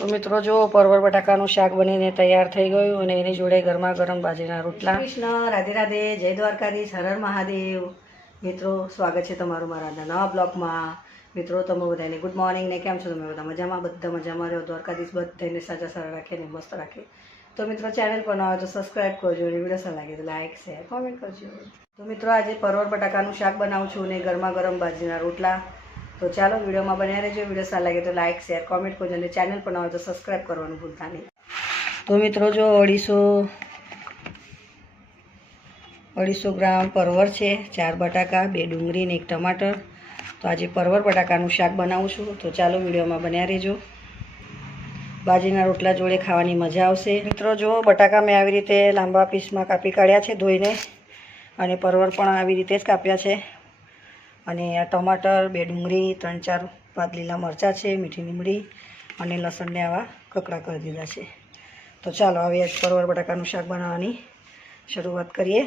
તો મિત્રો જો પરવળ બટાકાનું શાક બનીને તૈયાર થઈ ગયું અને એની જોડે ગરમા ગરમ બાજરીના રોટલા. કૃષ્ણ, રાધે રાધે, જય દ્વારકાધીશ, હર હર મહાદેવ. મિત્રો સ્વાગત છે તમારું મારા નવા બ્લોગમાં. મિત્રો તમે બધાને ગુડ મોર્નિંગ ને કેમ છો? તમે બધા મજામાં? બધા મજામાં રહ્યો. દ્વારકાધીશ બધાને સાજા સારા રાખે ને મસ્ત રાખે. તો મિત્રો ચેનલ પર ન હોય તો સબસ્ક્રાઈબ કરજો અને વિડીયો સારા લાગે તો લાઈક શેર કોમેન્ટ કરજો. તો મિત્રો આજે પરવળ બટાકાનું શાક બનાવું છું અને ગરમા ગરમ બાજરીના રોટલા. તો ચાલો વિડીયોમાં બન્યા રહેજો. વિડીયો સારા લાગે તો લાઈક શેર કોમેન્ટ કરજો અને ચેનલ પર ન હોય તો સબસ્ક્રાઈબ કરવાનું ભૂલતા નહીં. તો મિત્રો જો 250 ગ્રામ પરવળ છે, 4 બટાકા, 2 ડુંગળી ને 1 ટમાટર. તો આજે પરવળ બટાકાનું શાક બનાવું છું. તો ચાલો વિડીયોમાં બન્યા રહેજો. બાજરીના રોટલા જોડે ખાવાની મજા આવશે. મિત્રો જો બટાકા મેં આવી રીતે લાંબા પીસમાં કાપી કાઢ્યા છે ધોઈને, અને પરવળ પણ આવી રીતે જ કાપ્યા છે. અને આ ટમાટર, 2 ડુંગળી, 3-4 પાત લીલા મરચાં છે, મીઠી લીમડી અને લસણને આવા કકડા કરી દીધા છે. તો ચાલો હવે પરવળ બટાકાનું શાક બનાવવાની શરૂઆત કરીએ.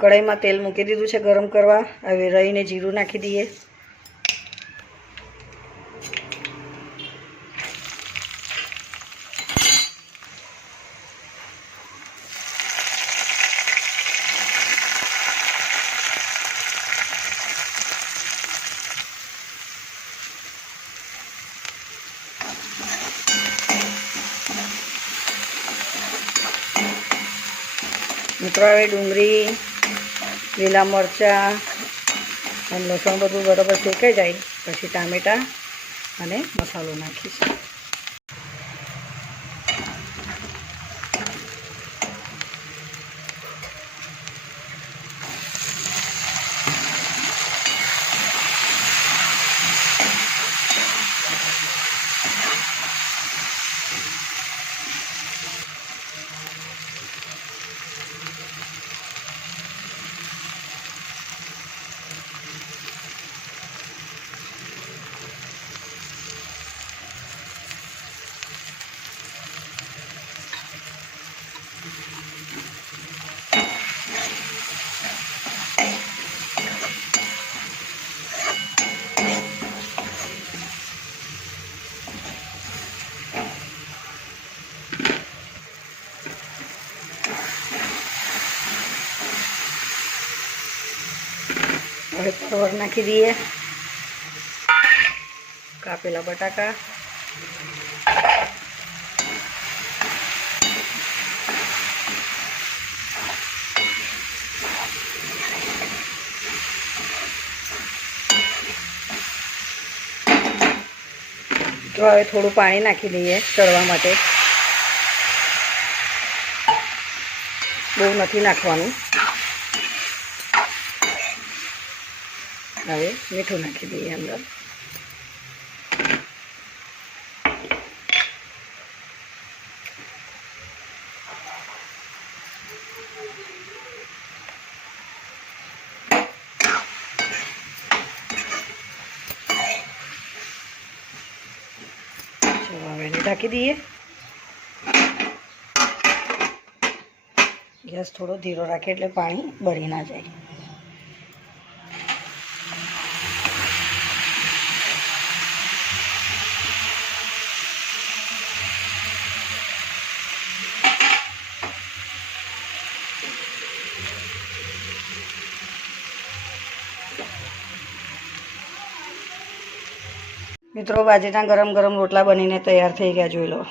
કઢાઈમાં તેલ મૂકી દીધું છે ગરમ કરવા. હવે રઈને જીરું નાખી દઈએ. મિત્રો હવે ડુંગળી, લીલા મરચાં અને લસણ બધું બરાબર શેકાઈ જાય પછી ટામેટાં અને મસાલો નાખીશું. હવે પરવળ નાખી દઈએ, કાપેલા બટાકા, તો હવે થોડું પાણી નાખી દઈએ ચડવા માટે. બહુ નથી નાખવાનું. હવે મીઠું નાખી દઈએ અંદર. ચલો હવે એને ઢાંકી દઈએ. ગેસ થોડો ધીરો રાખીએ એટલે પાણી બળી ના જાય. મિત્રો બાજરીના ગરમ ગરમ રોટલા બનીને તૈયાર થઈ ગયા, જોઈ લો.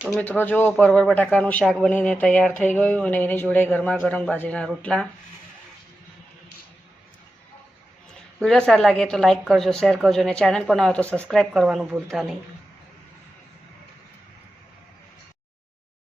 તો મિત્રો જો પરવળ બટાકાનું શાક બનીને તૈયાર થઈ ગયું અને એની જોડે ગરમા ગરમ બાજરીના રોટલા. વિડીયો સારો લાગે તો લાઈક કરજો, શેર કરજો અને ચેનલ પર ન હોય તો સબસ્ક્રાઈબ કરવાનું ભૂલતા નહીં.